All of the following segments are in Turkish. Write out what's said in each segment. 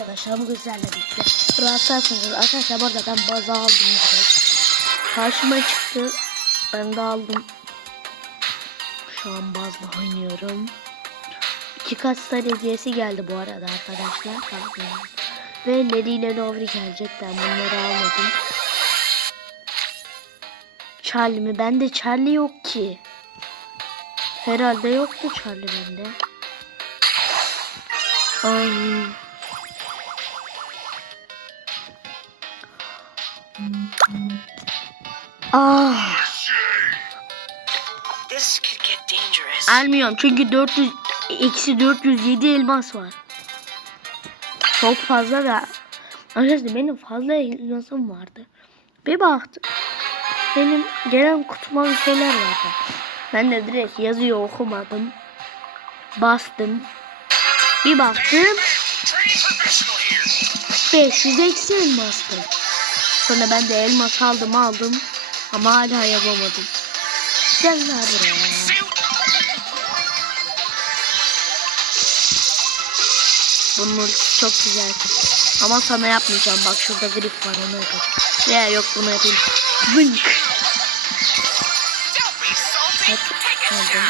arkadaşlar bu güzelle birlikte. Rastlarsınız arkadaşlar bu arada ben baza aldım karşıma çıktı. Ben de aldım. Şu an bazla oynuyorum. İki kat star hediyesi geldi bu arada arkadaşlar. Ve Lady ile Lovry gelecek. Ben bunları almadım. Charlie mi? Bende Charlie yok ki. Herhalde yoktu Charlie bende. Ay. Ah. This could get dangerous. Almıyorum çünkü 400 eksi 407 elmas var. Çok fazla da arkadaşlar benim fazla elmasım vardı. Bir baktım. Benim gelen kutuma bir şeyler vardı. Ben de direkt yazıyı okumadım. Bastım. Bir baktım. Train professional here. 500 eksi elmastı. Sonra ben de elmas aldım aldım. Ama hala yapamadım. Gel buraya. Bunun çok güzel. Ama sana yapmayacağım. Bak şurada grip var onu yapacağım. Veya yok bunu yapayım. Shower.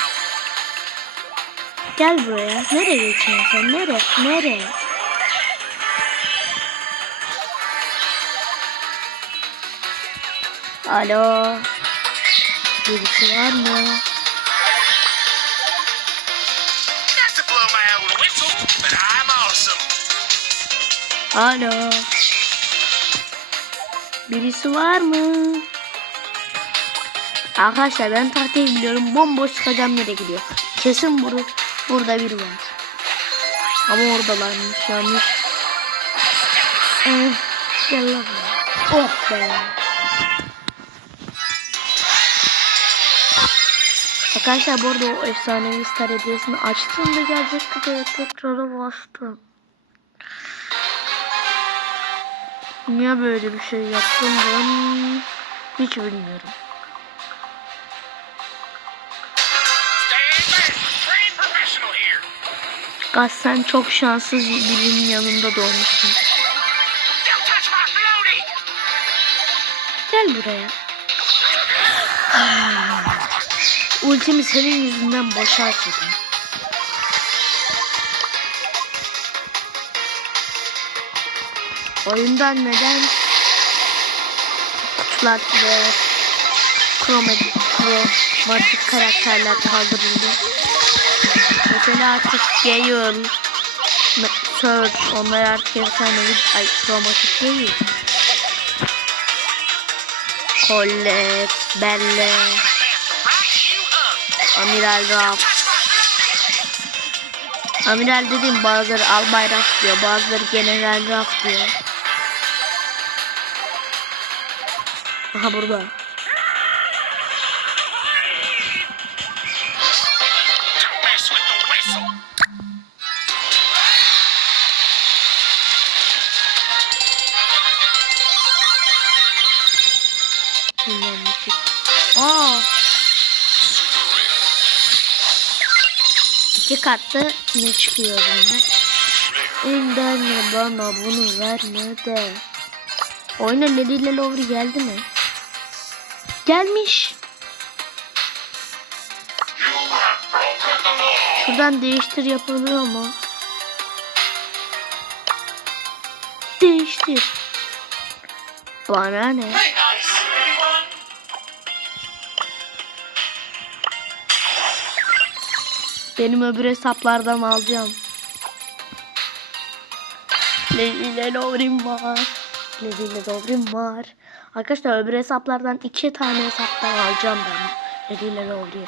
Gel buraya. Nereye geçiyorsun sen? Nere? Nereye? Alo. Birisi var mı? Alo. Birisi var mı? Arkadaşlar ben tahtayı biliyorum. Bomboş çıkacağım nereye gidiyor. Kesin bur burada biri var. Ama oradalarmış yanlış. Eh, gel lan. Oh be. Arkadaşlar bu arada o efsanevi star hediyesini açtım da gelecekti de tekrara bastım. Niye böyle bir şey yaptım ben hiç bilmiyorum. Gaz sen çok şanssız birinin yanında doğmuşsun. Gel buraya. Ultimi senin yüzünden boşa harcadım. Oyundan neden kutular ve kromatik, kromatik karakterler kaldırıldı? Mesela artık Gale, Surge, onlar artık efsanevi, ay kromatik değil. Colette, Belle. Amiral Ruff. Amiral dediğim bazıları Albay Ruff diyor, bazıları General Ruff diyor. Aha burada. İki katlı ne çıkıyor bana? İndirme bana bunu verme de. Oyuna Leli ile Lovri geldi mi? Gelmiş. Şuradan değiştir yapılıyor mu? Değiştir. Bana ne? Benim öbür hesaplardan alacağım. Lezile Lovrim var. Lezile Lovrim var. Arkadaşlar öbür hesaplardan iki tane hesaptan alacağım ben. Lezile Lovrim.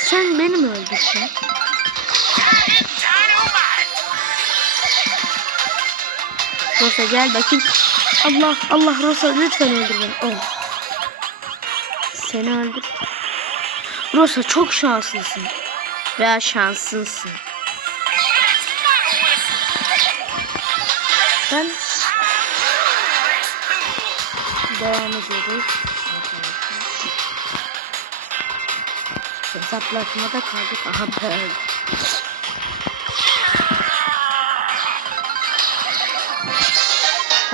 Sen beni mi öldürsün? Rosa gel bakayım. Allah Allah Rosa lütfen öldür beni. Oh. Seni öldür. Rosa çok şanslısın. Veya şanslısın. Ben devam ediyoruz. Hesaplaşmada kaldık. Aha ben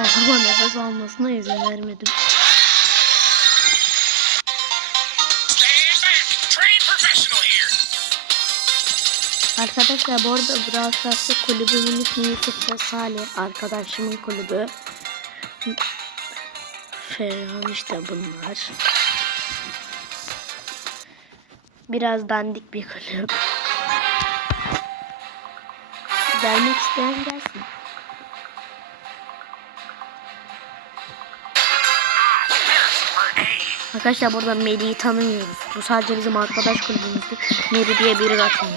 O zaman nefes almasına izin vermedim. Arkadaşlar bu arada Brawl Stars'ta kulübümün ismi Yusuf Salih. Arkadaşımın kulübü. Ferhan işte bunlar. Biraz dandik bir kulüp. Gelmek isteyen gelsin. Arkadaşlar burada Melih'i tanımıyoruz. Bu sadece bizim arkadaş kulübümüzdü. Meri diye biri awesome.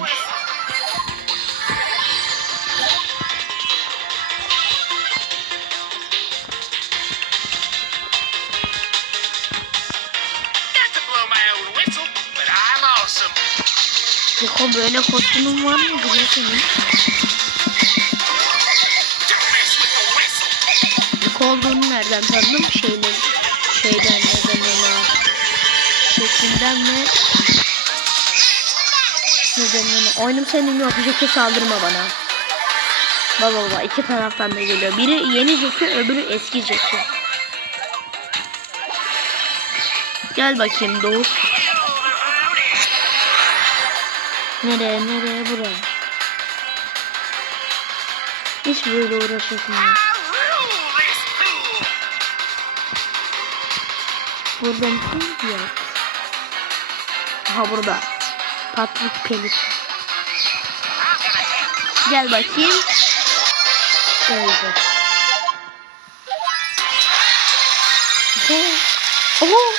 Yoko böyle kostümün var mı? Güzel senin. Yoko olduğunu nereden tanıdım? Şeyden, şeyden ona? Şeklinden ve neden ona? Oyunum senin yok. Jeki saldırma bana. Baba baba iki taraftan da geliyor. Biri yeni Jeki öbürü eski Jeki. Gel bakayım Doğu. Nereye nereye buraya. Hiç böyle uğraşasın. Burada mısın? Yok. Aha burada. Patrick Pelik. Gel bakayım. Öldü. Oho. Oho.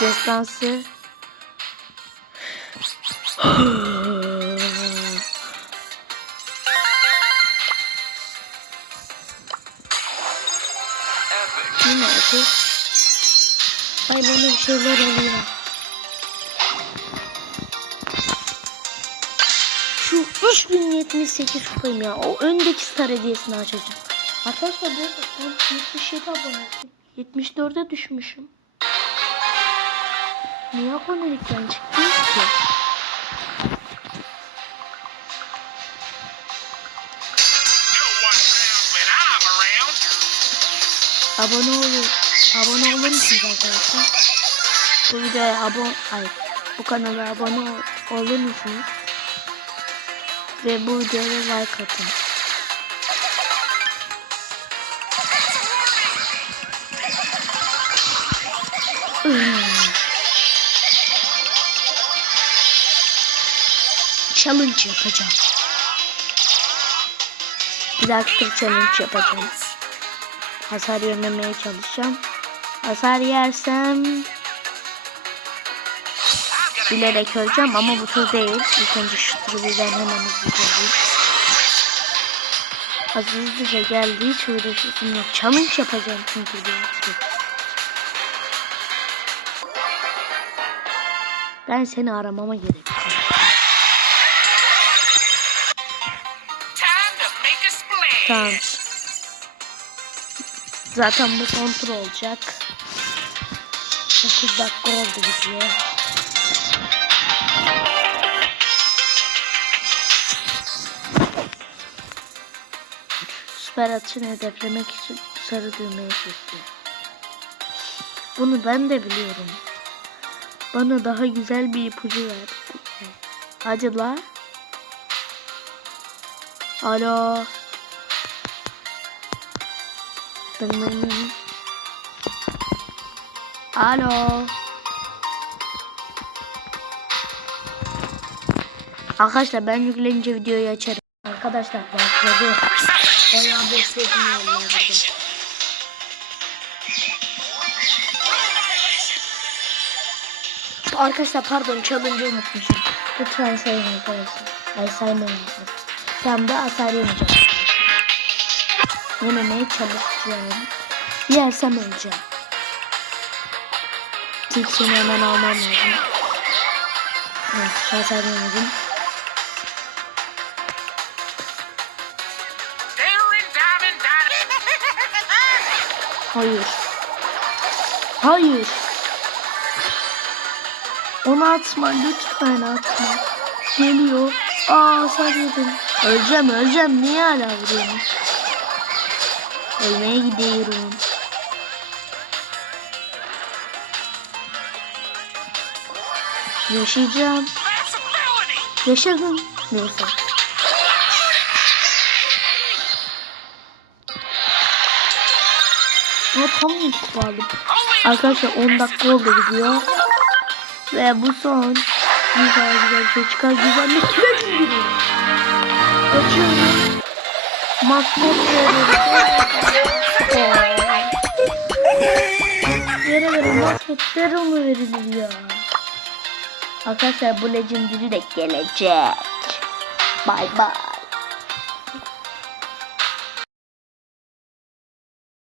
Destansı. Ateş. Ay bana bir şeyler oluyor. Şu 3078 kupayım ya. O öndeki star hediyesini açacağım. Arkadaşlar bu ben 77 abone 74'e düşmüşüm. Niye abonelikten çıktınız ki? Abone olun. Abone olur musunuz arkadaşlar? Bu videoya abone ay bu kanala abone ol- olur musunuz? Ve bu videoya like atın. challenge yapacağım. Bir tur challenge yapacağım. Hasar yememeye çalışacağım. Hasar yersem bilerek öleceğim ama bu tur değil. İlk önce şu turu birden hemen hızlıca Az hızlıca geldi hiç uğraşasım yok. Challenge yapacağım çünkü tur. Ben seni aramama gerek yok. Tamam. Zaten bu son tur olacak. 9 dakika oldu video. Süper atışını hedeflemek için sarı düğmeye tıklıyor. Bunu ben de biliyorum. Bana daha güzel bir ipucu ver. Hadi. Alo. Dın dın. Alo. Arkadaşlar ben yüklenince videoyu açarım. Arkadaşlar başladı. Bayağı bekledim. Location. Arkadaşlar pardon challenge'ı unutmuşum. Lütfen sayın arkadaşlar. Ay saymayın. Tam da asar yemeyeceğim. Yememeyi çabuk yiyelim. Yersem öleceğim. Tilsini hemen almam lazım. Evet, hasar yemedim. Hayır. Hayır. Onu atma lütfen atma. Geliyor. Aa hasar yedim. Öleceğim öleceğim. Niye hala vuruyorsun? Ölmeye gidiyorum. Yaşayacağım. Yaşadım. Neyse. Ama tam itibariyle. Only Arkadaşlar 10 dakika oldu video. Ve bu son. Güzel güzel bir şey çıkar. Güzel bir kürek gibi. Açıyorum. Veriyorum. Vere vere maskotlar mı verilir ya? Arkadaşlar bu legendary de gelecek. Bye bye.